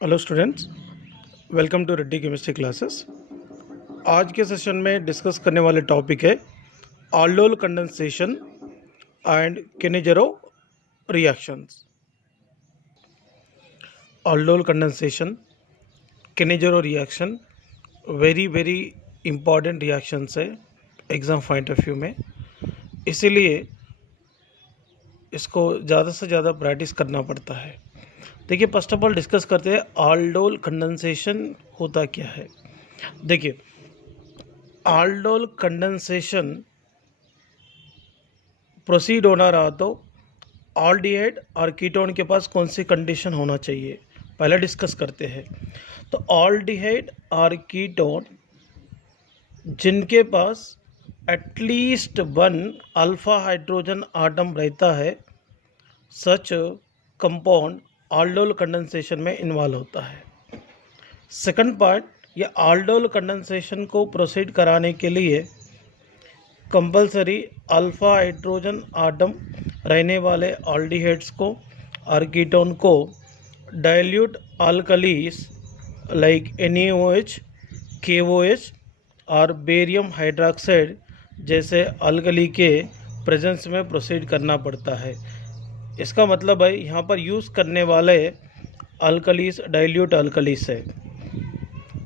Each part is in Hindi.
Hello students, welcome to Reddy chemistry classes. आज के सेशन में डिस्कस करने वाले टॉपिक है aldol condensation and Cannizzaro reactions. aldol condensation, Cannizzaro reaction very important reactions है एग्ज़ाम पॉइंट ऑफ व्यू में, इसीलिए इसको ज़्यादा से ज़्यादा प्रैक्टिस करना पड़ता है। देखिए, फर्स्ट ऑफ ऑल डिस्कस करते हैं aldol कंडेंसेशन होता क्या है। देखिए, aldol कंडेंसेशन प्रोसीड होना रहा तो ऑल्डिहाइड और कीटोन के पास कौन सी कंडीशन होना चाहिए, पहले डिस्कस करते हैं। तो ऑल्डिहाइड और कीटोन जिनके पास at least one alpha hydrogen atom रहता है, सच कंपाउंड aldol कंडेंसेशन में इन्वॉल्व होता है। सेकंड पार्ट, ये aldol कंडेंसेशन को प्रोसीड कराने के लिए कंपलसरी अल्फा हाइड्रोजन आटम रहने वाले ऑल्डिहाइड्स को और कीटोन को dilute alkalis like NaOH, KOH और बेरियम हाइड्रोक्साइड जैसे अल्कली के प्रेजेंस में प्रोसीड करना पड़ता है। इसका मतलब है यहाँ पर यूज़ करने वाले अल्कलीस डाइल्यूट अल्कलीस है।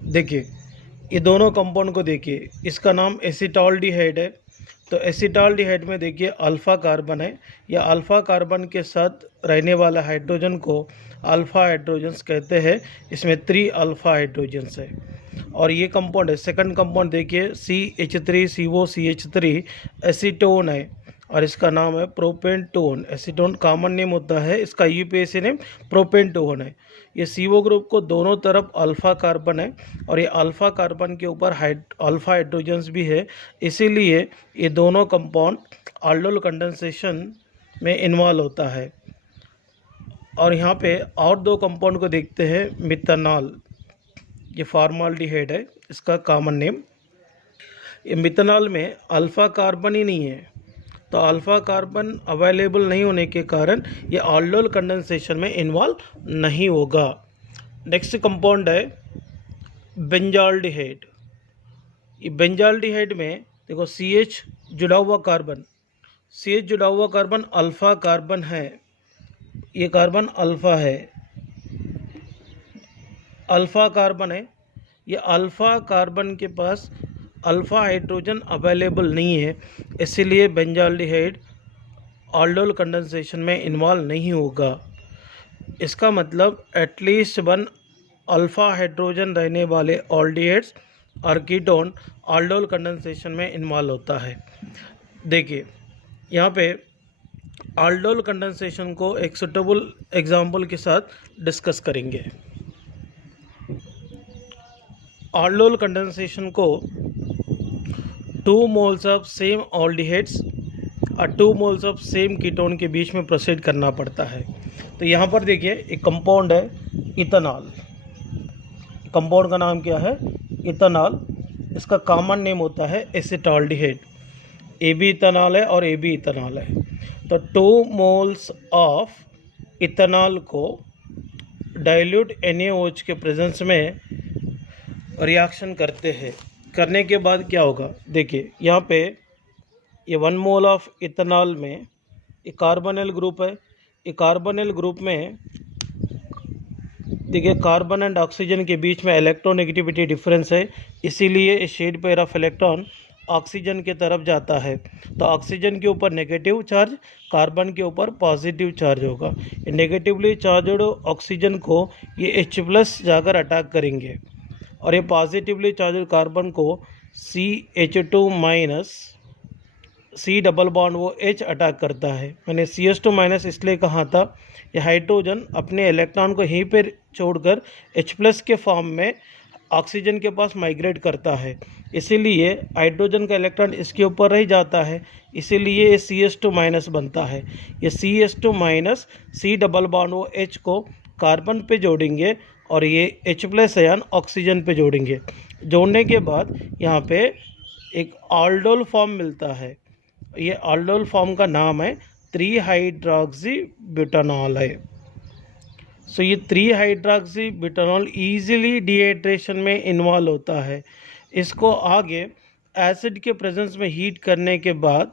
देखिए, ये दोनों कंपाउंड को देखिए, इसका नाम एसिटाल्डिहाइड है। तो एसिटाल्डिहाइड में देखिए अल्फ़ा कार्बन है, या अल्फ़ा कार्बन के साथ रहने वाला हाइड्रोजन को अल्फ़ा हाइड्रोजन्स कहते हैं। इसमें 3 अल्फ़ा हाइड्रोजन्स है। और ये कंपाउंड है, सेकंड कंपाउंड देखिए CH3COCH3 एसीटोन है, और इसका नाम है प्रोपेंटोन। एसीटोन कॉमन नेम होता है, इसका यूपीएसी नेम प्रोपेंटोन है। ये CO ग्रुप को दोनों तरफ अल्फ़ा कार्बन है, और ये अल्फ़ा कार्बन के ऊपर अल्फ़ा हाइड्रोजन्स भी है, इसीलिए ये दोनों कंपाउंड aldol कंडेंसेशन में इन्वॉल्व होता है। और यहाँ पे और दो कंपाउंड को देखते हैं, मिथनॉल, ये फॉर्माल्डिहाइड है, इसका कॉमन नेम। ये मिथनॉल में अल्फ़ा कार्बन ही नहीं है, तो अल्फ़ा कार्बन अवेलेबल नहीं होने के कारण ये aldol कंडेंसेशन में इन्वॉल्व नहीं होगा। नेक्स्ट कंपाउंड है बेंजाल्डिहाइड। ये बेंजाल्डिहाइड में देखो CH जुड़ा हुआ कार्बन, CH जुड़ा हुआ कार्बन अल्फ़ा कार्बन है, ये कार्बन अल्फ़ा है, अल्फ़ा कार्बन है। ये अल्फ़ा कार्बन के पास अल्फ़ा हाइड्रोजन अवेलेबल नहीं है, इसीलिए बेंजाल्डिहाइड aldol कंडेंसेशन में इन्वॉल्व नहीं होगा। इसका मतलब एटलीस्ट वन अल्फ़ा हाइड्रोजन रहने वाले ऑल्डिहाइड्स और कीटोन aldol कंडेंसेशन में इन्वॉल्व होता है। देखिए, यहाँ पे aldol कंडेंसेशन को एक सुटेबल एग्जाम्पल के साथ डिस्कस करेंगे। aldol कंडेंसेशन को 2 मोल्स ऑफ सेम ऑल्डिहाइड्स और 2 मोल्स ऑफ सेम कीटोन के बीच में प्रोसीड करना पड़ता है। तो यहाँ पर देखिए, एक कंपाउंड है इथेनॉल। कंपाउंड का नाम क्या है? इथेनॉल। इसका कॉमन नेम होता है एसिटाल्डिहाइड। AB इथेनॉल है और AB इथेनॉल है। तो 2 मोल्स ऑफ इथेनॉल को डाइल्यूट NaOH के प्रेजेंस में रिएक्शन करते हैं। करने के बाद क्या होगा, देखिए यहाँ पे ये 1 मोल ऑफ इथेनॉल में ये कार्बोनिल ग्रुप है। ये कार्बोनिल ग्रुप में देखिए कार्बन एंड ऑक्सीजन के बीच में इलेक्ट्रोनेगेटिविटी डिफरेंस है, इसीलिए इस shared pair of electron oxygen के तरफ जाता है। तो ऑक्सीजन के ऊपर नेगेटिव चार्ज, कार्बन के ऊपर पॉजिटिव चार्ज होगा। ये नेगेटिवली चार्जड ऑक्सीजन को ये H+ जाकर अटैक करेंगे, और ये पॉजिटिवली चार्जड कार्बन को CH2- C डबल बॉन्ड वो H अटैक करता है। मैंने CH2- इसलिए कहा था, ये हाइड्रोजन अपने इलेक्ट्रॉन को यहीं पर छोड़कर H+ के फॉर्म में ऑक्सीजन के पास माइग्रेट करता है, इसीलिए हाइड्रोजन का इलेक्ट्रॉन इसके ऊपर रह जाता है, इसीलिए ये CH2- बनता है। ये CH2- C डबल बॉन्ड वो H को कार्बन पे जोड़ेंगे, और ये H+ आयन ऑक्सीजन पे जोड़ेंगे। जोड़ने के बाद यहाँ पे एक aldol फॉर्म मिलता है। ये aldol फॉर्म का नाम है 3 हाइड्रोक्सी ब्यूटानॉल है। सो ये 3 हाइड्रॉक्सी ब्यूटानॉल ईजिली डिहाइड्रेशन में इन्वॉल्व होता है। इसको आगे एसिड के प्रेजेंस में हीट करने के बाद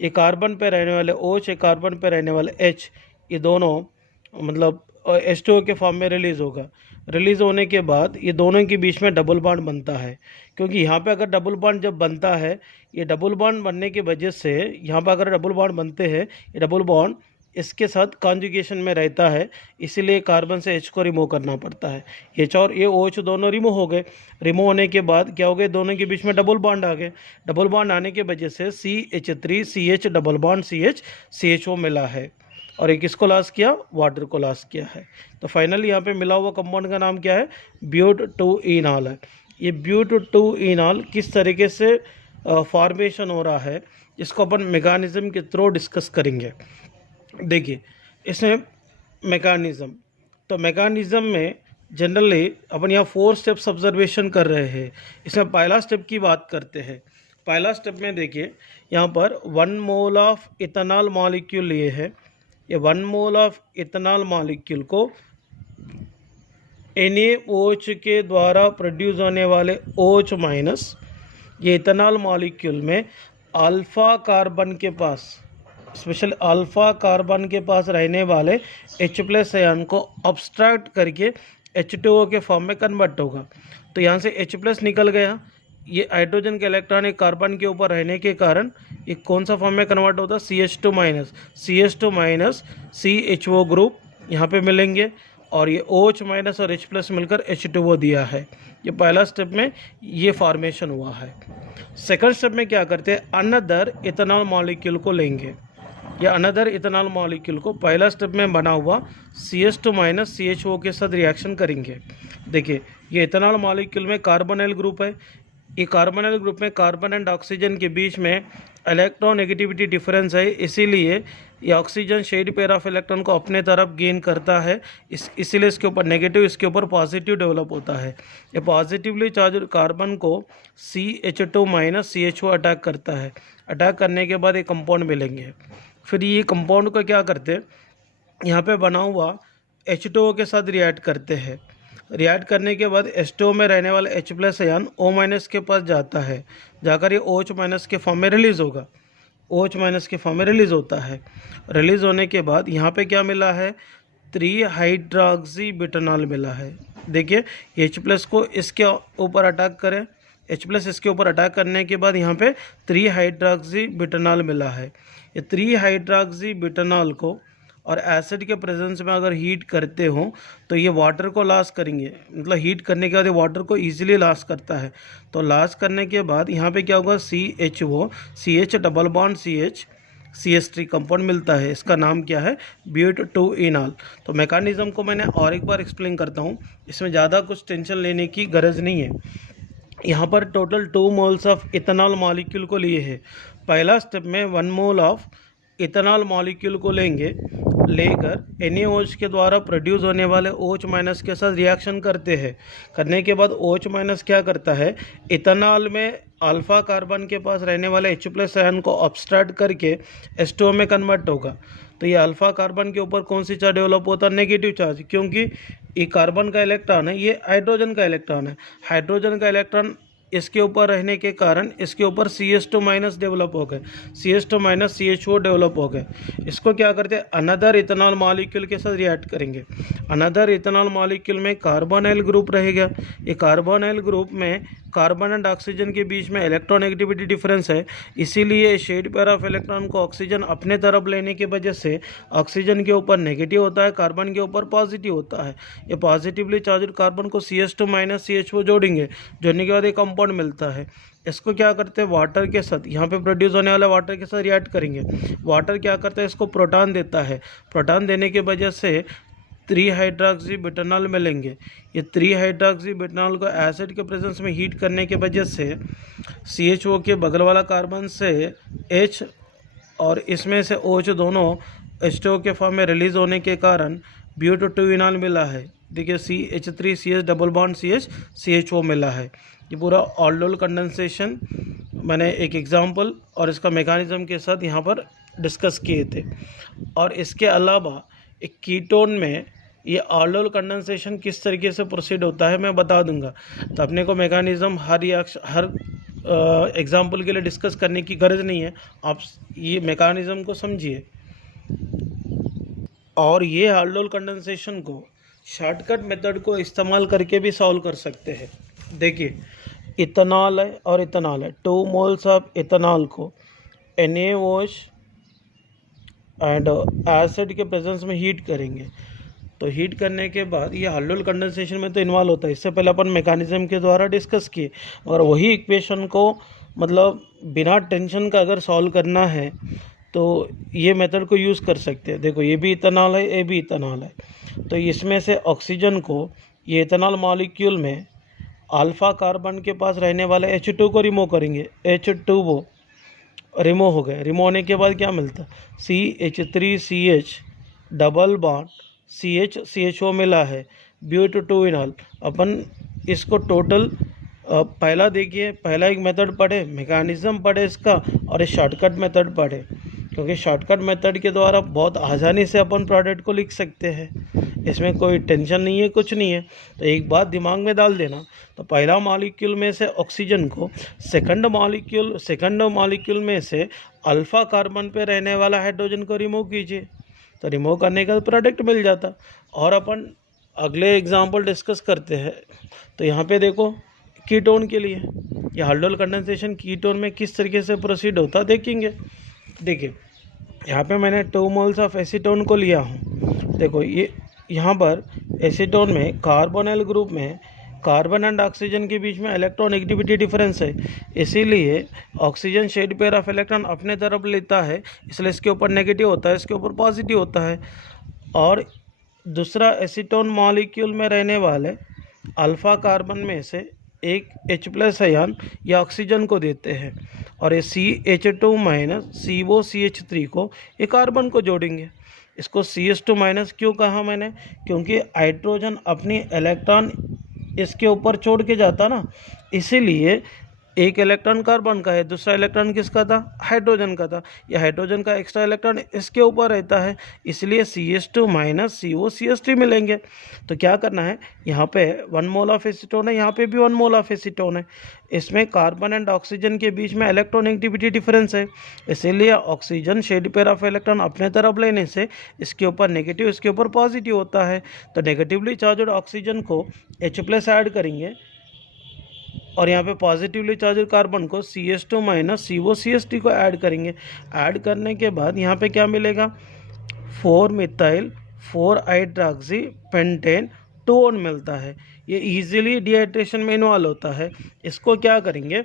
ये कार्बन पे रहने वाले OH, कार्बन पे रहने वाले H, ये दोनों मतलब H2O के फॉर्म में रिलीज़ होगा। रिलीज़ होने के बाद ये दोनों के बीच में डबल बॉन्ड बनता है, क्योंकि यहाँ पे अगर डबल बॉन्ड जब बनता है, ये डबल बॉन्ड बनने की वजह से यहाँ पे अगर डबल बॉन्ड बनते हैं, ये डबल बॉन्ड इसके साथ कॉन्जुगेशन में रहता है, इसीलिए कार्बन से H को रिमूव करना पड़ता है। H और ये OH दोनों रिमूव हो गए। रिमूव होने के बाद क्या हो गए, दोनों के बीच में डबल बॉन्ड आ गए। डबल बॉन्ड आने की वजह से CH3CH double bond CH CHO मिला है, और एक किसको लॉस किया, वाटर को लॉस किया है। तो फाइनली यहाँ पे मिला हुआ कंपाउंड का नाम क्या है, ब्यूट-2-इनॉल है। ये ब्यूट-2-इनॉल किस तरीके से फॉर्मेशन हो रहा है, इसको अपन मैकेनिज्म के थ्रू डिस्कस करेंगे। देखिए इसमें मैकेनिज़्म, तो मैकेनिज़्म में जनरली अपन यहाँ 4 स्टेप्स ऑब्जर्वेशन कर रहे हैं। इसमें पहला स्टेप की बात करते हैं। पहला स्टेप में देखिए यहाँ पर 1 मोल ऑफ इथेनॉल मॉलिक्यूल लिए है। ये 1 मोल ऑफ इथेनॉल मॉलिक्यूल को NaOH के द्वारा प्रोड्यूस होने वाले OH माइनस, ये इथेनॉल मॉलिक्यूल में अल्फ़ा कार्बन के पास, स्पेशल अल्फ़ा कार्बन के पास रहने वाले H+ आयन को अब्स्ट्रैक्ट करके H2O के फॉर्म में कन्वर्ट होगा। तो यहाँ से H+ निकल गया, ये हाइड्रोजन के इलेक्ट्रॉन एक कार्बन के ऊपर रहने के कारण ये कौन सा फॉर्म में कन्वर्ट होता है, CH2 minus, CH2 minus CHO group यहाँ पे मिलेंगे, और ये OH माइनस और H+ मिलकर H2O दिया है। ये पहला स्टेप में ये फॉर्मेशन हुआ है। सेकंड स्टेप में क्या करते हैं, अनदर इथेनॉल मॉलिक्यूल को लेंगे, या अनदर इथेनॉल मॉलिक्यूल को पहला स्टेप में बना हुआ CH2 माइनस CHO के साथ रिएक्शन करेंगे। देखिए ये इथेनॉल मॉलिक्यूल में कार्बोनिल ग्रुप है। ये कार्बोनिल ग्रुप में कार्बन एंड ऑक्सीजन के बीच में इलेक्ट्रोनेगेटिविटी डिफरेंस है, इसीलिए ये oxygen shared pair of electron को अपने तरफ गेन करता है। इसीलिए इसके ऊपर नेगेटिव, इसके ऊपर पॉजिटिव डेवलप होता है। ये पॉजिटिवली चार्ज कार्बन को CH2 माइनस CHO अटैक करता है। अटैक करने के बाद ये कंपाउंड मिलेंगे। फिर ये कंपाउंड को क्या करते हैं, यहाँ पे बना हुआ H2O के साथ रिएक्ट करते हैं। रिएक्ट करने के बाद H2O में रहने वाला H+ आयन O- के पास जाता है, जाकर ये OH- के फॉर्म में रिलीज़ होगा। OH- के फॉर्म में रिलीज़ होता है। रिलीज़ होने के बाद यहाँ पे क्या मिला है, 3 हाइड्रॉक्सी ब्यूटानॉल मिला है। देखिए H+ को इसके ऊपर अटैक करें, H+ इसके ऊपर अटैक करने के बाद यहाँ पे 3 हाइड्रॉक्सी ब्यूटानॉल मिला है। ये 3 हाइड्रॉक्सी ब्यूटानॉल को और एसिड के प्रेजेंस में अगर हीट करते हो तो ये वाटर को लॉस करेंगे, मतलब हीट करने के बाद ये वाटर को ईजिली लॉस करता है। तो लॉस करने के बाद यहाँ पे क्या होगा, CHO CH double bond CH CH3 compound मिलता है। इसका नाम क्या है, ब्यूट-2-इनॉल। तो मैकेनिज्म को मैंने और एक बार एक्सप्लेन करता हूँ, इसमें ज़्यादा कुछ टेंशन लेने की गरज नहीं है। यहाँ पर total 2 moles of ethanol molecule को लिए है। पहला स्टेप में 1 मोल ऑफ इथेनॉल मॉलिक्यूल को लेकर NaOH के द्वारा प्रोड्यूस होने वाले OH- के साथ रिएक्शन करते हैं। करने के बाद OH- क्या करता है, इथेनॉल में अल्फ़ा कार्बन के पास रहने वाले H+ आयन को अब्स्ट्रैक्ट करके H2O में कन्वर्ट होगा। तो ये अल्फ़ा कार्बन के ऊपर कौन सी चार्ज डेवलप होता है, नेगेटिव चार्ज, क्योंकि ये कार्बन का इलेक्ट्रॉन है, ये हाइड्रोजन का इलेक्ट्रॉन है। हाइड्रोजन का इलेक्ट्रॉन इसके ऊपर रहने के कारण इसके ऊपर CH2 माइनस डेवलप हो गए, CH2 माइनस CHO डेवलप हो गए। इसको क्या करते हैं, अनदर इथेनॉल मॉलिक्यूल के साथ रिएक्ट करेंगे। अनदर इथेनॉल मॉलिक्यूल में कार्बोनिल ग्रुप रहेगा। ये कार्बोनिल ग्रुप में कार्बन एंड ऑक्सीजन के बीच में इलेक्ट्रोनेगेटिविटी डिफरेंस है, इसीलिए शेड पेयर ऑफ इलेक्ट्रॉन को ऑक्सीजन अपने तरफ लेने की वजह से ऑक्सीजन के ऊपर नेगेटिव होता है, कार्बन के ऊपर पॉजिटिव होता है। ये पॉजिटिवली चार्ज कार्बन को CH2 माइनस CHO जोड़ेंगे, जोड़ने के बाद एक कंपाउंड मिलता है। इसको क्या करते हैं, वाटर के साथ, यहाँ पे प्रोड्यूस होने वाला वाटर के साथ रिएक्ट करेंगे। वाटर क्या करता है, इसको प्रोटॉन देता है। प्रोटॉन देने की वजह से 3 हाइड्रॉक्सी ब्यूटानॉल मिलेंगे। ये 3 हाइड्रॉक्सी ब्यूटानॉल को एसिड के प्रेजेंस में हीट करने की वजह से CHO के बगल वाला कार्बन से H और इसमें से OH दोनों H2O के फॉर्म में रिलीज होने के कारण ब्यूट-2-इनॉल मिला है। देखिए CH3 CH double bond CH CHO मिला है। ये पूरा ऑल्डोल कंडेंसेशन मैंने एक एग्जांपल और इसका मैकेनिज्म के साथ यहाँ पर डिस्कस किए थे। और इसके अलावा एक कीटोन में ये ऑल्डोल कंडेंसेशन किस तरीके से प्रोसीड होता है मैं बता दूंगा। तो अपने को मैकेनिज्म हर एग्जाम्पल के लिए डिस्कस करने की गरज नहीं है, आप ये मैकेनिज्म को समझिए। और ये ऑल्डोल कंडेंसेशन को शॉर्टकट मेथड को इस्तेमाल करके भी सॉल्व कर सकते हैं। देखिए इथेनॉल है और इथेनॉल है, 2 मोल्स ऑफ इथेनॉल को NaOH एंड एसिड के प्रेजेंस में हीट करेंगे। तो हीट करने के बाद ये ऑल्डोल कंडेंसेशन में तो इन्वॉल्व होता है, इससे पहले अपन मैकेनिज्म के द्वारा डिस्कस किए। और वही इक्वेशन को मतलब बिना टेंशन का अगर सॉल्व करना है तो ये मेथड को यूज़ कर सकते हैं। देखो ये भी इथेनॉल है, ये भी इथेनॉल है, तो इसमें से ऑक्सीजन को ये इथेनॉल मॉलिक्यूल में अल्फ़ा कार्बन के पास रहने वाले H2 को रिमूव करेंगे, H2O रिमूव हो गए। रिमूव होने के बाद क्या मिलता है, CH3CH डबल बॉन्ड CHO मिला है, ब्यूटेनॉल। अपन इसको टोटल पहला देखिए, पहला एक मेथड पढ़े, मैकेनिज्म पढ़े इसका, और एक शॉर्टकट मेथड पढ़े, क्योंकि शॉर्टकट मेथड के द्वारा बहुत आसानी से अपन प्रोडक्ट को लिख सकते हैं, इसमें कोई टेंशन नहीं है, कुछ नहीं है। तो एक बात दिमाग में डाल देना, तो पहला मॉलिक्यूल में से ऑक्सीजन को सेकंड मॉलिक्यूल में से अल्फ़ा कार्बन पे रहने वाला हाइड्रोजन को रिमूव कीजिए, तो रिमूव करने का प्रोडक्ट मिल जाता। और अपन अगले एग्जांपल डिस्कस करते हैं। तो यहाँ पे देखो कीटोन के लिए ये ऑल्डोल कंडेंसेशन कीटोन में किस तरीके से प्रोसीड होता देखेंगे। देखिए यहाँ पे मैंने 2 मोल्स ऑफ एसीटोन को लिया हूँ। देखो ये यहाँ पर एसीटोन में कार्बोनिल ग्रुप में कार्बन एंड ऑक्सीजन के बीच में इलेक्ट्रॉन नेगेटिविटी डिफरेंस है, इसीलिए oxygen shared pair of electron अपने तरफ लेता है, इसलिए इसके ऊपर नेगेटिव होता है, इसके ऊपर पॉजिटिव होता है। और दूसरा एसीटोन मॉलिक्यूल में रहने वाले अल्फ़ा कार्बन में से एक H+ आयन या ऑक्सीजन को देते हैं, और ये CH2 - COCH3 को ये कार्बन को जोड़ेंगे। इसको CH2- क्यों कहा मैंने, क्योंकि हाइड्रोजन अपनी इलेक्ट्रॉन इसके ऊपर छोड़ के जाता ना, इसीलिए एक इलेक्ट्रॉन कार्बन का है, दूसरा इलेक्ट्रॉन किसका था, हाइड्रोजन का था। यह हाइड्रोजन का एक्स्ट्रा इलेक्ट्रॉन इसके ऊपर रहता है, इसलिए CH2 - COCH3 मिलेंगे। तो क्या करना है, यहाँ पे 1 मोल ऑफ एसीटोन है, यहाँ पे भी 1 मोल ऑफ एसीटोन है, इसमें कार्बन एंड ऑक्सीजन के बीच में इलेक्ट्रोनेगेटिविटी डिफरेंस है, इसीलिए oxygen shared pair of electron अपने तरफ लेने से इसके ऊपर नेगेटिव, इसके ऊपर पॉजिटिव होता है। तो नेगेटिवली चार्जड ऑक्सीजन को H+ ऐड करेंगे, और यहाँ पे पॉजिटिवली चार्ज कार्बन को CH2 - COCH3 को ऐड करेंगे। ऐड करने के बाद यहाँ पे क्या मिलेगा, 4 मिथाइल 4 हाइड्रॉक्सी पेंटेन 2 मिलता है। ये इजीली डिहाइड्रेशन में इन्वॉल्व होता है। इसको क्या करेंगे,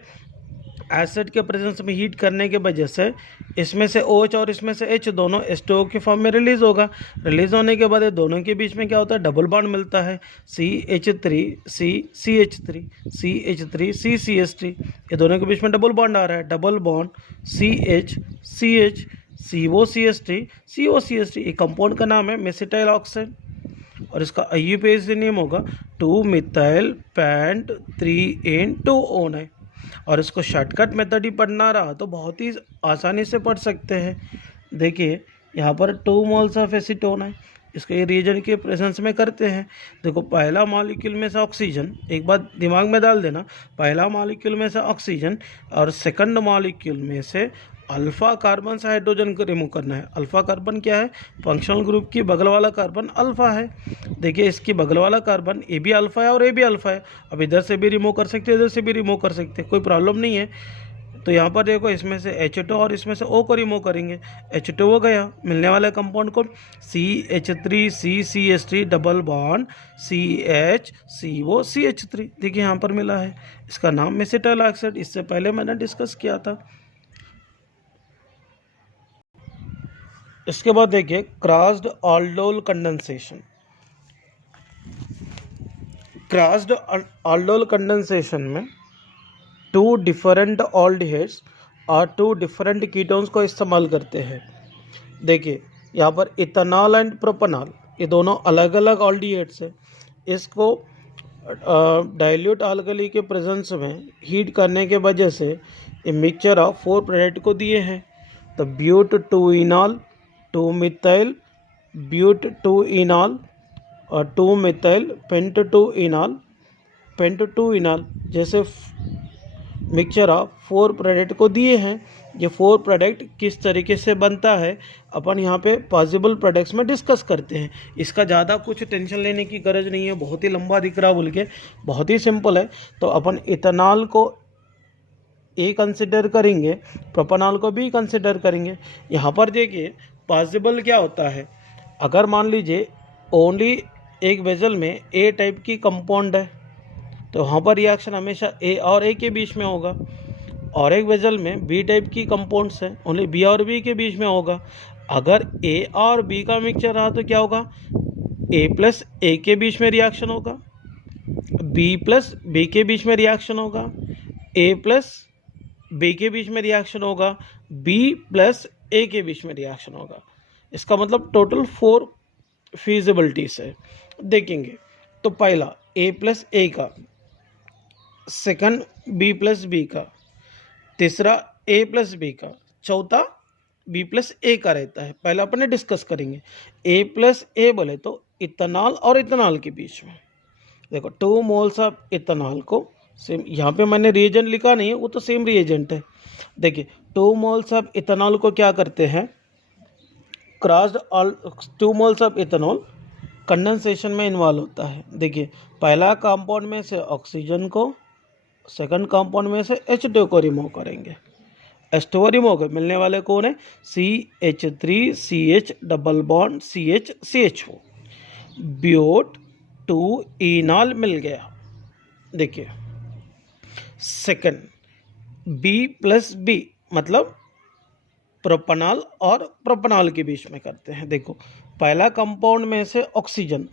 एसिड के प्रेजेंस में हीट करने के वजह से इसमें से OH और इसमें से H दोनों H2O के फॉर्म में रिलीज़ होगा। रिलीज़ होने के बाद ये दोनों के बीच में क्या होता है, डबल बॉन्ड मिलता है, CH3CCH3 ये दोनों के बीच में डबल बॉन्ड आ रहा है, डबल बॉन्ड CH COCH3 ये कंपाउंड का नाम है मेसिटाइल ऑक्साइड, और इसका IUPAC नेम होगा 2 मिथाइल पेंट 3N2O है। और इसको शॉर्टकट मेथड ही पढ़ना रहा तो बहुत ही आसानी से पढ़ सकते हैं। देखिए यहाँ पर 2 मोल्स ऑफ एसीटोन है, इसको ये रिएजेंट के प्रेजेंस में करते हैं। देखो पहला मॉलिक्यूल में से ऑक्सीजन, एक बात दिमाग में डाल देना, पहला मॉलिक्यूल में से ऑक्सीजन और सेकंड मॉलिक्यूल में से अल्फ़ा कार्बन से हाइड्रोजन को रिमूव करना है। अल्फ़ा कार्बन क्या है, फंक्शनल ग्रुप की बगल वाला कार्बन अल्फ़ा है। देखिए इसकी बगल वाला कार्बन ए भी अल्फ़ा है और ए भी अल्फ़ा है। अब इधर से भी रिमूव कर सकते हैं, इधर से भी रिमूव कर सकते हैं, कोई प्रॉब्लम नहीं है। तो यहाँ पर देखो इसमें से H2 और इसमें से O को रिमूव करेंगे, H2O गया, मिलने वाले कंपाउंड को CH3CCH3 डबल बॉन्ड CHCOCH3। देखिए यहाँ पर मिला है, इसका नाम मेसिटाइल ऑक्साइड, इससे पहले मैंने डिस्कस किया था। इसके बाद देखिए क्रॉस्ड ऑल्डोल कंडेंसेशन। क्रॉस्ड ऑल्डोल कंडेंसेशन में 2 डिफरेंट ऑल्डिहाइड्स और 2 डिफरेंट कीटोन्स को इस्तेमाल करते हैं। देखिए यहाँ पर इथेनॉल एंड प्रोपेनॉल ये दोनों अलग अलग ऑल्डिहाइड्स हैं। इसको डाइल्यूट अल्कली के प्रेजेंस में हीट करने के वजह से ये मिक्सचर ऑफ 4 प्रोडक्ट को दिए हैं। तो ब्यूट 2 इनॉल 2 मिथाइल ब्यूट 2 इनॉल और 2 methyl pent 2 enol, pent 2 enol जैसे मिक्सचर ऑफ 4 प्रोडक्ट को दिए हैं। ये 4 प्रोडक्ट किस तरीके से बनता है अपन यहाँ पे पॉसिबल प्रोडक्ट्स में डिस्कस करते हैं। इसका ज़्यादा कुछ टेंशन लेने की गरज नहीं है, बहुत ही लंबा दिख रहा बोल के, बहुत ही सिंपल है। तो अपन इथेनॉल को ए कंसिडर करेंगे, प्रोपेनॉल को बी कंसिडर करेंगे। यहाँ पर देखिए पॉसिबल क्या होता है, अगर मान लीजिए ओनली एक वेसल में ए टाइप की कंपाउंड है तो वहाँ पर रिएक्शन हमेशा ए और ए के बीच में होगा, और एक वेसल में बी टाइप की कंपाउंड्स हैं ओनली बी और बी के बीच में होगा। अगर ए और बी का मिक्सचर रहा तो क्या होगा, ए प्लस ए के बीच में रिएक्शन होगा, बी प्लस बी के बीच में रिएक्शन होगा, ए प्लस बी के बीच में रिएक्शन होगा, बी प्लस ए के बीच में रिएक्शन होगा। इसका मतलब टोटल 4 फीजिबिलिटीज है। देखेंगे तो पहला ए प्लस ए का, सेकंड बी प्लस बी का, तीसरा ए प्लस बी का, चौथा बी प्लस ए का रहता है। पहला अपने डिस्कस करेंगे ए प्लस ए बोले तो इथेनॉल और इथेनॉल के बीच में देखो 2 मोल्स ऑफ इथेनॉल को सेम, यहाँ पे मैंने रिएजेंट लिखा नहीं है, वो तो सेम रिएजेंट है। देखिए 2 मोल्स ऑफ इथेनॉल को क्या करते हैं, crossed all 2 moles of ethanol condensation में इन्वॉल्व होता है। देखिए पहला कंपाउंड में से ऑक्सीजन को, सेकंड कंपाउंड में से H2 को रिमूव करेंगे। H2 रिमूव कर मिलने वाले कौन है, CH3CH double bond CH but 2 enol मिल गया। देखिए सेकंड B प्लस बी मतलब प्रोपेनॉल और प्रोपेनॉल के बीच में करते हैं। देखो पहला कंपाउंड में से ऑक्सीजन,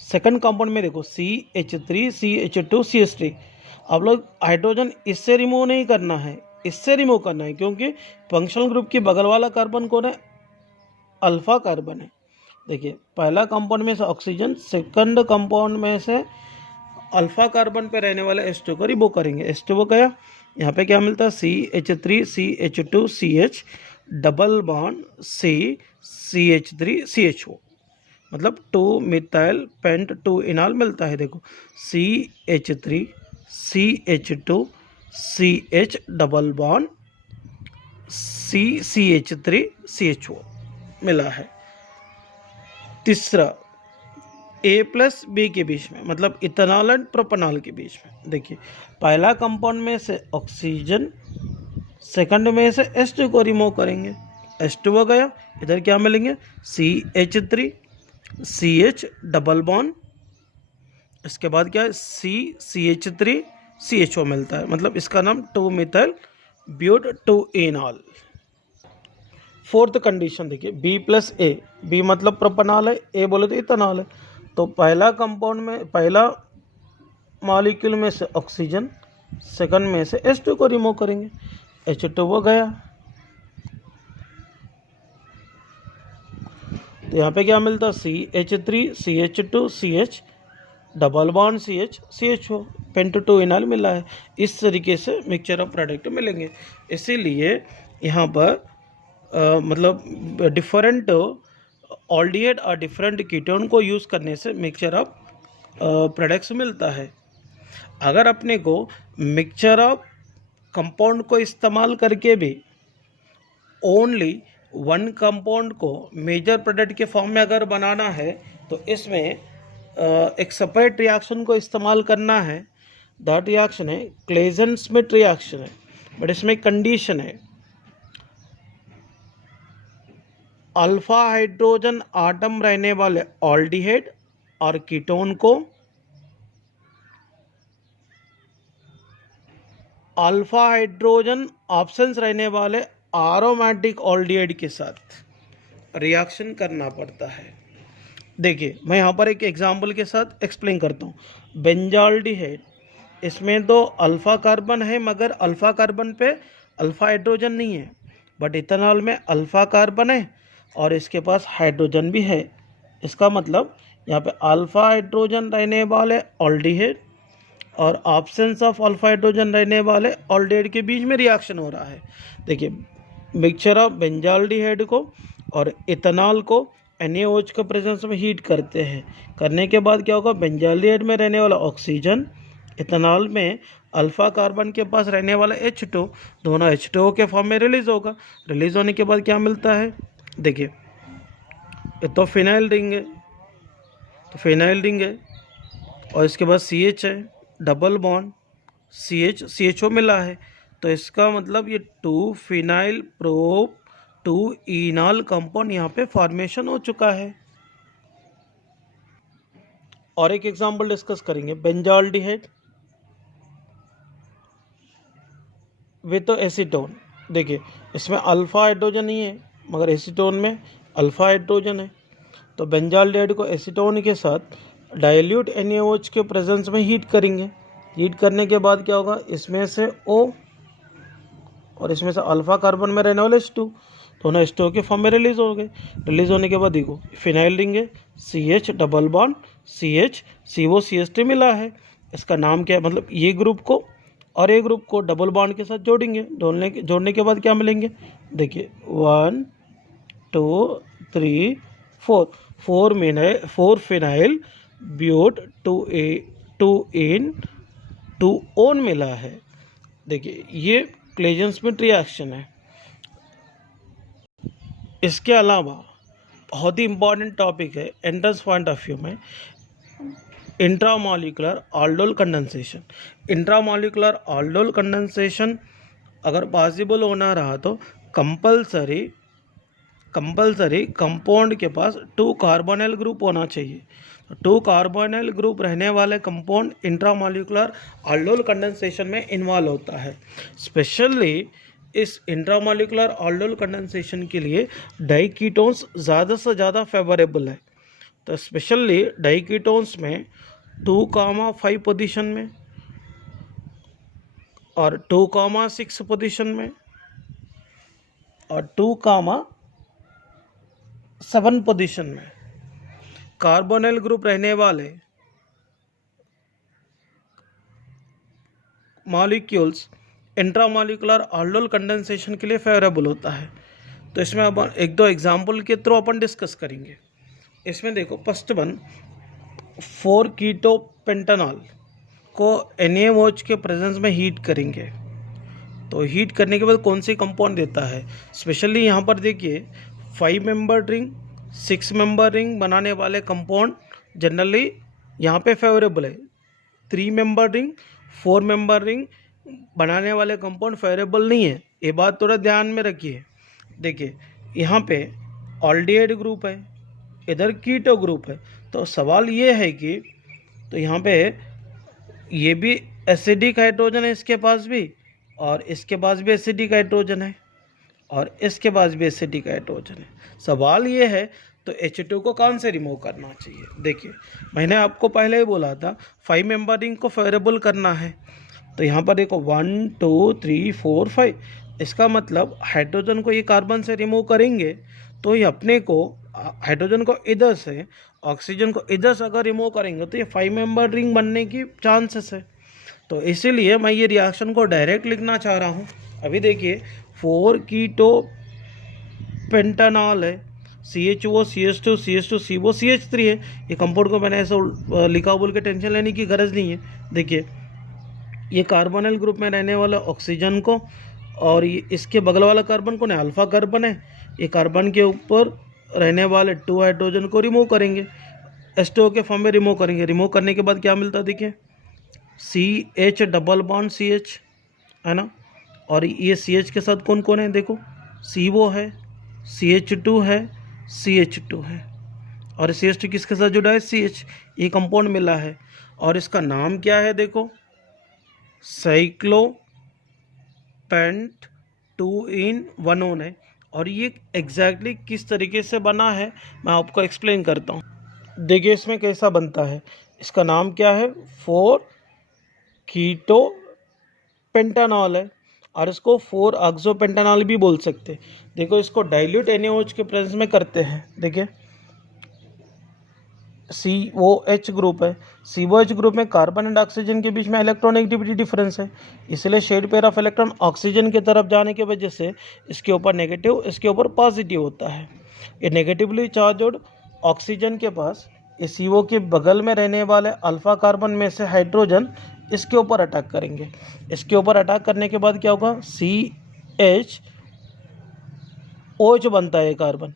सेकंड कंपाउंड में देखो CH3CH2 CH3। आप लोग हाइड्रोजन इससे रिमूव नहीं करना है, इससे रिमूव करना है, क्योंकि फंक्शनल ग्रुप की बगल वाला कार्बन कौन है, अल्फा कार्बन है। देखिए पहला कंपाउंड में से ऑक्सीजन, सेकंड कंपाउंड में से अल्फा कार्बन पे रहने वाले H2 को रिमूव करेंगे। H2 गया, यहाँ पे क्या मिलता है CH3CH2CH डबल बॉन्ड CH3CHO मतलब 2 मिथाइल पेंट 2 इनॉल मिलता है। देखो CH3CH2CH डबल बॉन्ड CH3CHO मिला है। तीसरा ए प्लस बी के बीच में मतलब इथेनॉल एंड प्रोपेनॉल के बीच में। देखिए पहला कंपाउंड में से ऑक्सीजन, सेकंड में से H2 को रिमूव करेंगे। H2 गया, इधर क्या मिलेंगे CH3CH डबल बॉन्ड, इसके बाद क्या है CH3CHO मिलता है, मतलब इसका नाम 2 methyl but 2 enol. Fourth condition देखिए बी प्लस ए, बी मतलब प्रोपेनॉल है, ए बोले तो इथेनॉल है। तो पहला कंपाउंड में, पहला मॉलिक्यूल में से ऑक्सीजन, सेकंड में से H2 को रिमूव करेंगे। H2 गया, तो यहाँ पे क्या मिलता CH3CH2CH double bond CHCHO pent 2 enol मिला है। इस तरीके से मिक्सचर ऑफ प्रोडक्ट मिलेंगे। इसीलिए यहाँ पर मतलब डिफरेंट ऑल्डिहाइड और डिफरेंट कीटोन को यूज़ करने से मिक्सचर ऑफ प्रोडक्ट्स मिलता है। अगर अपने को मिक्सचर ऑफ कंपाउंड को इस्तेमाल करके भी ओनली वन कंपाउंड को मेजर प्रोडक्ट के फॉर्म में अगर बनाना है तो इसमें एक सेपरेट रिएक्शन को इस्तेमाल करना है। दैट रिएक्शन है क्लेजन-स्मिथ रिएक्शन है, बट इसमें कंडीशन है अल्फा हाइड्रोजन आटम रहने वाले ऑल्डिहाइड और कीटोन को अल्फा हाइड्रोजन ऑप्शंस रहने वाले एरोमेटिक ऑल्डिहाइड के साथ रिएक्शन करना पड़ता है। देखिए मैं यहाँ पर एक एग्जांपल के साथ एक्सप्लेन करता हूँ। बेंजाल्डिहाइड, इसमें तो अल्फा कार्बन है मगर अल्फा कार्बन पे अल्फा हाइड्रोजन नहीं है, बट इथेनॉल में अल्फा कार्बन है और इसके पास हाइड्रोजन भी है। इसका मतलब यहाँ पे अल्फा हाइड्रोजन रहने वाले ऑल्डिहाइड और ऑप्शंस ऑफ अल्फा हाइड्रोजन रहने वाले ऑल्डिहाइड के बीच में रिएक्शन हो रहा है। देखिए मिक्सचर ऑफ बेंजाल्डिहाइड को और इथेनॉल को NaOH के प्रेजेंस में हीट करते हैं, करने के बाद क्या होगा, बेंजाल्डिहाइड में रहने वाला ऑक्सीजन इथेनॉल में अल्फा कार्बन के पास रहने वाला H2, दोनों H2O के फॉर्म में रिलीज होगा। रिलीज होने के बाद क्या मिलता है, देखिए ये तो फिनाइल रिंग है, तो फिनाइल रिंग है, और इसके बाद CH है, डबल बॉन्ड CHO मिला है, तो इसका मतलब ये 2 फिनाइल प्रोप 2 इनॉल कंपाउंड यहाँ पे फॉर्मेशन हो चुका है। और एक एग्जांपल डिस्कस करेंगे, बेंजाल्डिहाइड विथ एसीटोन। देखिए इसमें अल्फा हाइड्रोजन नहीं है, मगर एसीटोन में अल्फा हाइड्रोजन है। तो बेंजाल्डिहाइड को एसीटोन के साथ डाइल्यूट NaOH के प्रेजेंस में हीट करेंगे। हीट करने के बाद क्या होगा, इसमें से O और इसमें से अल्फा कार्बन में रहने वाले H2, दोनों H2O के फॉर्म में रिलीज हो गए। रिलीज होने के बाद देखो फिनाइल रिंग है, CH double bond CH CO CH3 मिला है। इसका नाम क्या है, मतलब ये ग्रुप को और ये ग्रुप को डबल बॉन्ड के साथ जोड़ेंगे। जोड़ने के बाद क्या मिलेंगे, देखिए 1 2 3 4 फिनाइल ब्यूट 2 ओन मिला है। देखिए ये क्लेजेंस-स्मिथ रिएक्शन है। इसके अलावा बहुत ही इंपॉर्टेंट टॉपिक है एंट्रेंस पॉइंट ऑफ व्यू में, intramolecular aldol condensation. Intramolecular aldol condensation अगर पॉसिबल होना रहा तो कंपलसरी कंपाउंड के पास 2 कार्बोनिल ग्रुप होना चाहिए। 2 कार्बोनिल ग्रुप रहने वाले कंपाउंड इंट्रामॉलिक्यूलर aldol कंडेंसेशन में इन्वॉल्व होता है। स्पेशली इस इंट्रामॉलिक्यूलर aldol कंडेंसेशन के लिए डाइकीटोन्स ज़्यादा से ज़्यादा फेवरेबल है। तो स्पेशली डाइकीटोन्स में 2,5 पोजीशन में और 2,6 पोजीशन में और 2,7 पोजीशन में कार्बोनिल ग्रुप रहने वाले मॉलिक्यूल्स इंट्रामॉलिक्यूलर aldol कंडेंसेशन के लिए फेवरेबल होता है। तो इसमें अब 1-2 एग्जाम्पल के थ्रू अपन डिस्कस करेंगे। इसमें देखो फर्स्ट वन 4 कीटो पेंटानॉल को NaOH के प्रेजेंस में हीट करेंगे। तो हीट करने के बाद कौन सी कंपाउंड देता है, स्पेशली यहाँ पर देखिए 5 मेंबर रिंग 6 मेंबर रिंग बनाने वाले कंपाउंड जनरली यहाँ पे फेवरेबल है। 3 मेंबर रिंग 4 मेंबर रिंग बनाने वाले कंपाउंड फेवरेबल नहीं है, ये बात थोड़ा ध्यान में रखिए। देखिए यहाँ पे ऑल्डिहाइड ग्रुप है, इधर कीटो ग्रुप है, तो सवाल ये है कि तो यहाँ पे ये भी एसिडिक हाइड्रोजन है इसके पास भी, और इसके पास भी एसिडिक हाइड्रोजन है, और इसके पास भी एसिडिक हाइड्रोजन है। सवाल ये है तो H2 को कौन से रिमूव करना चाहिए। देखिए मैंने आपको पहले ही बोला था 5 मेंबर रिंग को फेवरेबल करना है। तो यहाँ पर देखो 1 2 3 4 5, इसका मतलब हाइड्रोजन को ये कार्बन से रिमूव करेंगे तो ये अपने को हाइड्रोजन को इधर से ऑक्सीजन को इधर से अगर रिमूव करेंगे तो ये 5 मेंबर रिंग बनने की चांसेस है। तो इसीलिए मैं ये रिएक्शन को डायरेक्ट लिखना चाह रहा हूँ। अभी देखिए 4 कीटो पेंटानॉल है, CHO CH2 CH2 CO CH3 है। ये कंपाउंड को मैंने ऐसा लिखा बोल के टेंशन लेने की गरज नहीं है। देखिए ये कार्बोनिल ग्रुप में रहने वाला ऑक्सीजन को और ये इसके बगल वाला कार्बन कौन है, अल्फा कार्बन है। ये कार्बन के ऊपर रहने वाले 2 हाइड्रोजन को रिमूव करेंगे, H2O के फॉर्म में रिमूव करेंगे। रिमूव करने के बाद क्या मिलता है, देखिए CH डबल बॉन्ड CH है ना, और ये CH के साथ कौन कौन है, देखो CO है, CH2 है, CH2 है, और CH2 किसके साथ जुड़ा है, CH। ये कंपाउंड मिला है और इसका नाम क्या है, देखो साइक्लोपेंट 2 in 1 on है। और ये एग्जैक्टली किस तरीके से बना है मैं आपको एक्सप्लेन करता हूँ। देखिए इसमें कैसा बनता है, इसका नाम क्या है, 4 कीटो पेंटानॉल है, और इसको 4 ऑक्सोपेंटानॉल भी बोल सकते हैं। देखो इसको डाइल्यूट NaOH के प्रेजेंस में करते हैं। देखिए COH ग्रुप है, COH ग्रुप में कार्बन एंड ऑक्सीजन के बीच में इलेक्ट्रॉनिगेटिविटी डिफरेंस है, इसलिए shared pair of electron oxygen की तरफ जाने की वजह से इसके ऊपर नेगेटिव इसके ऊपर पॉजिटिव होता है। ये नेगेटिवली चार्ज ऑक्सीजन के पास इस CO के बगल में रहने वाले अल्फा कार्बन में से हाइड्रोजन इसके ऊपर अटैक करेंगे। इसके ऊपर अटैक करने के बाद क्या होगा, CH OH बनता है कार्बन।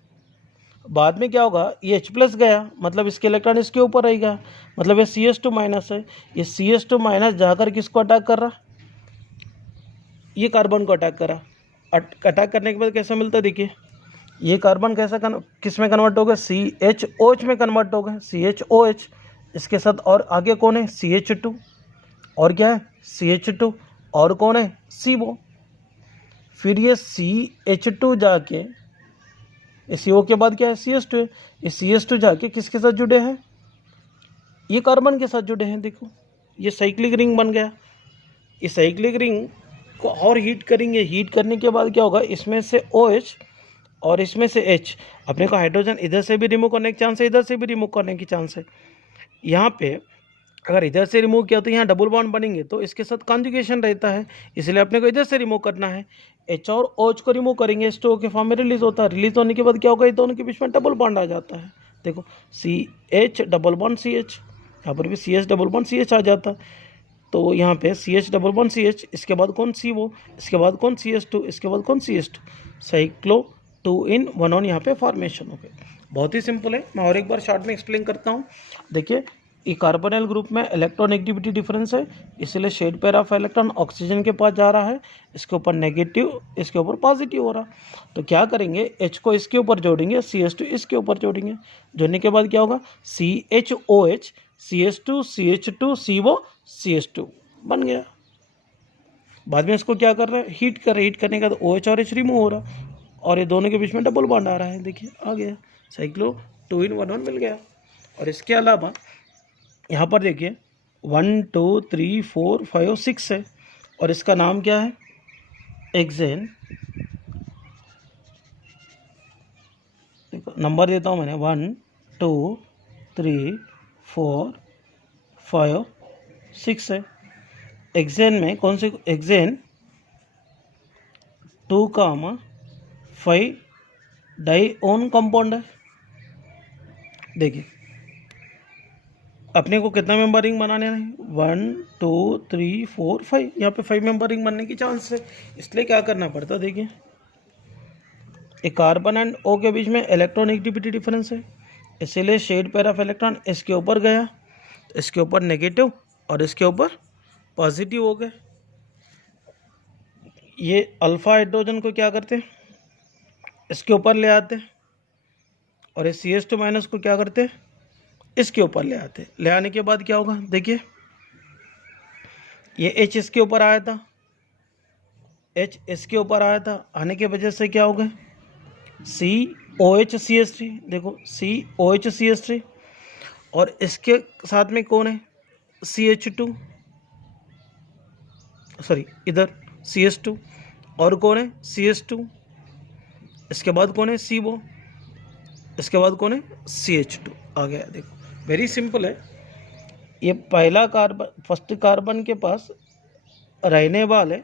बाद में क्या होगा, ये H+ गया, मतलब इसके इलेक्ट्रॉन इसके ऊपर रहेगा, मतलब ये CS2- है। ये CS2- जाकर किसको अटैक कर रहा, ये कार्बन को अटैक करा। अटैक करने के बाद कैसा मिलता है, देखिए ये कार्बन कैसा किस में कन्वर्ट हो गया, CHOH में कन्वर्ट हो गया, CHOH। इसके साथ और आगे कौन है, CH2, और क्या है CH2, और कौन है CO। फिर ये CH2 जाके CO के बाद क्या है CH2 है। ये CH2 जाके किसके साथ जुड़े हैं, ये कार्बन के साथ जुड़े हैं। देखो ये साइक्लिक रिंग बन गया। इस साइक्लिक रिंग को और हीट करेंगे। हीट करने के बाद क्या होगा, इसमें से OH और इसमें से H, अपने को हाइड्रोजन इधर से भी रिमूव करने की चांस है, इधर से भी रिमूव करने की चांस है। यहाँ पे अगर इधर से रिमूव किया तो यहाँ डबल बॉन्ड बनेंगे, तो इसके साथ कॉन्जुगेशन रहता है, इसलिए अपने को इधर से रिमूव करना है। H और OH को रिमूव करेंगे, H2O के फॉर्म में रिलीज होता है। रिलीज होने के बाद क्या होगा, ये दोनों के बीच में डबल बॉन्ड आ जाता है। देखो CH डबल बॉन्ड CH, यहाँ पर भी CH डबल बॉन्ड CH आ जाता है। तो यहाँ पे CH डबल बॉन्ड CH, इसके बाद कौन CO, इसके बाद कौन CH2, इसके बाद कौन CH2, साइक्लो 2 in 1 यहाँ पे फॉर्मेशन हो गए। बहुत ही सिंपल है। मैं और एक बार शॉर्ट में एक्सप्लेन करता हूँ। देखिए ये कार्बोनिल ग्रुप में इलेक्ट्रोनेगेटिविटी डिफरेंस है, इसलिए shared pair of electron oxygen के पास जा रहा है, इसके ऊपर नेगेटिव, इसके ऊपर पॉजिटिव हो रहा। तो क्या करेंगे, H को इसके ऊपर जोड़ेंगे, CH2 इसके ऊपर जोड़ेंगे। जोड़ने के बाद क्या होगा, CHOH CH2 CH2 CO CH2 बन गया। बाद में इसको क्या कर रहा है, हीट कर रहा है। हीट करने के बाद OH और H रिमूव हो रहा, और ये दोनों के बीच में डबल बॉन्ड आ रहा है। देखिए आ गया, साइक्लो 2 in 1 मिल गया। और इसके अलावा यहाँ पर देखिए 1 2 3 4 5 6 है, और इसका नाम क्या है, एक्सेन। देखो नंबर देता हूँ मैंने, 1 2 3 4 5 6 है। एक्सेन में कौन से, एक्सेन 2,5 डाइओन कंपाउंड है। देखिए अपने को कितना मेंबर रिंग बनाने हैं, 1 2 3 4 5, यहाँ पे 5 मेंबर रिंग बनने की चांस है। इसलिए क्या करना पड़ता है, देखिए एक कार्बन एंड O के बीच में इलेक्ट्रोनेगेटिविटी डिफरेंस है, इसीलिए शेड पेयर ऑफ इलेक्ट्रॉन इसके ऊपर गया, इसके ऊपर नेगेटिव और इसके ऊपर पॉजिटिव हो गए। ये अल्फा हाइड्रोजन को क्या करते हैं, इसके ऊपर ले आते हैं, और ये CH2- को क्या करते हैं, इसके ऊपर ले आते हैं। ले आने के बाद क्या होगा, देखिए ये H इसके ऊपर आया था, H इसके ऊपर आया था, आने की वजह से क्या होगा, COH CH3। देखो COH CH3, और इसके साथ में कौन है, CH2, सॉरी इधर CH2, और कौन है CH2, इसके बाद कौन है CO, इसके बाद कौन है CH2 आ गया। देखो वेरी सिंपल है। ये पहला कार्बन, फर्स्ट कार्बन के पास रहने वाले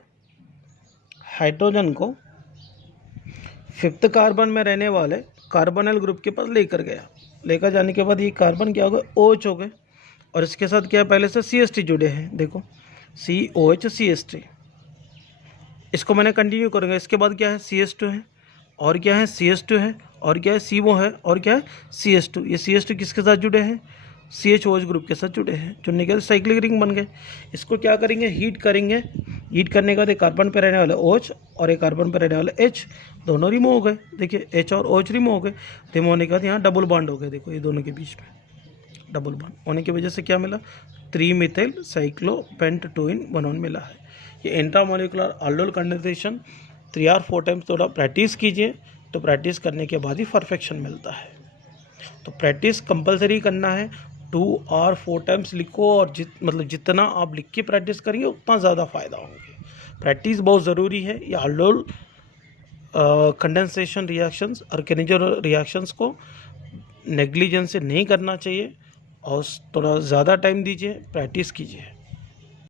हाइड्रोजन को फिफ्थ कार्बन में रहने वाले कार्बोनिल ग्रुप के पास लेकर गया। लेकर जाने के बाद ये कार्बन क्या हो गया, OH हो गए, और इसके साथ क्या है, पहले से CH3 जुड़े हैं। देखो COH CH3, इसको मैंने कंटिन्यू करूँगा। इसके बाद क्या है, CH2 है, और क्या है CH2 है, और क्या है CO है, और क्या है CH2। ये CH2 किसके साथ जुड़े हैं, CHOH ग्रुप के साथ जुड़े हैं। जुड़ने के बाद साइक्लिक रिंग बन गए। इसको क्या करेंगे, हीट करेंगे। हीट करने के बाद एक कार्बन पे रहने वाला OH और एक कार्बन पे रहने वाला H, दोनों रिमूव हो गए। देखिए H और OH रिमूव हो गए। रिमूव होने के बाद यहाँ डबल बॉन्ड हो गए। देखो ये दोनों के बीच में डबल बॉन्ड होने की वजह से क्या मिला, 3-methyl साइक्लोपेंट 2 in 1 मिला है। ये intramolecular aldol condensation 3 or 4 times थोड़ा प्रैक्टिस कीजिए, तो प्रैक्टिस करने के बाद ही परफेक्शन मिलता है। तो प्रैक्टिस कंपलसरी करना है, 2 or 4 टाइम्स लिखो, और जितना आप लिख के प्रैक्टिस करेंगे उतना ज़्यादा फ़ायदा होंगे। प्रैक्टिस बहुत ज़रूरी है। ये aldol कंडेंसेशन रिएक्शंस और केनिजो रिएक्शंस को नेग्लिजेंस से नहीं करना चाहिए, और थोड़ा ज़्यादा टाइम दीजिए, प्रैक्टिस कीजिए।